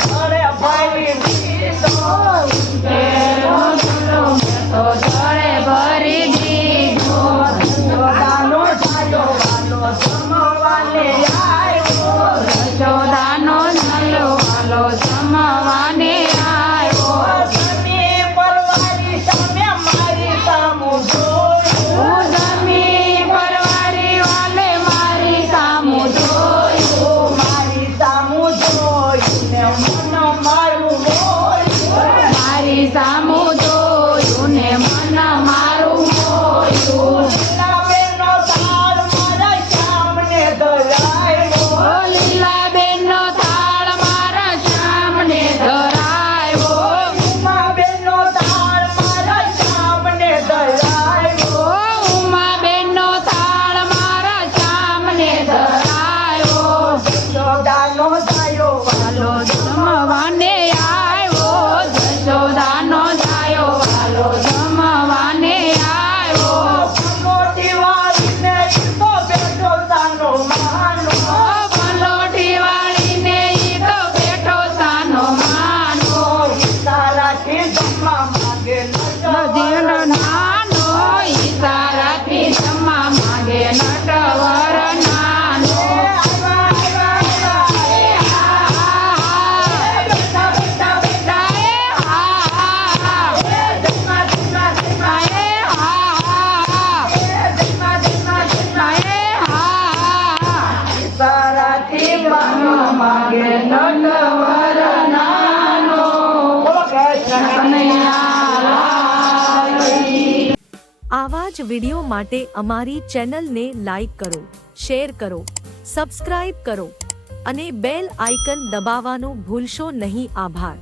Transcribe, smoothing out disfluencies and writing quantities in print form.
જળે ભરી દીધો ઉંધેલો ઝૂલો મેં તો જળે ભરી દીધો યશોદાનો સાયો વાલો જમવાને આવ્યો યશોદાનો સાયો વાલો જમવાને આવ્યો તમે પરવારી સામે મારી સામું જોયું હું જમી પરવારી વાલે મારી સામું જોયું મારી સામું જોયું ને મન મારું મોયું મારી સામું જોયું ને મન મારું મોયું લીલાબેનનો તાળ મારા શ્યામને ધરાયો ઓ લીલાબેનનો થાળ મારા શ્યામને ધરાવ્યો ઉમાબેનનો તાળ મારા શ્યામને ધરાયો ઓ ઉમાબેનનો થાળ મારા શ્યામને ધરાવ્યો યશોદાનો સાયો વાલો જમવાને આવ્યો જશોદાનો સાયો વાલો જમવાને આવ્યો મોટી વાળીને ઈતો બેઠો સાનો માનો પલોઠી વાળીને ઈ તો બેઠો સાનો માનો તારાથી જમવા માંગે નદીનો નાનો ઈશારાથી જમવા માંગે નટવર નાનો તારાથી જમવા માંગે નટવર નાનો આવા જ વિડિયો માટે અમારી ચેનલને લાઈક કરો, શેર કરો, સબસ્ક્રાઇબ કરો અને બેલ આઇકન દબાવવાનું ભૂલશો નહીં. આભાર.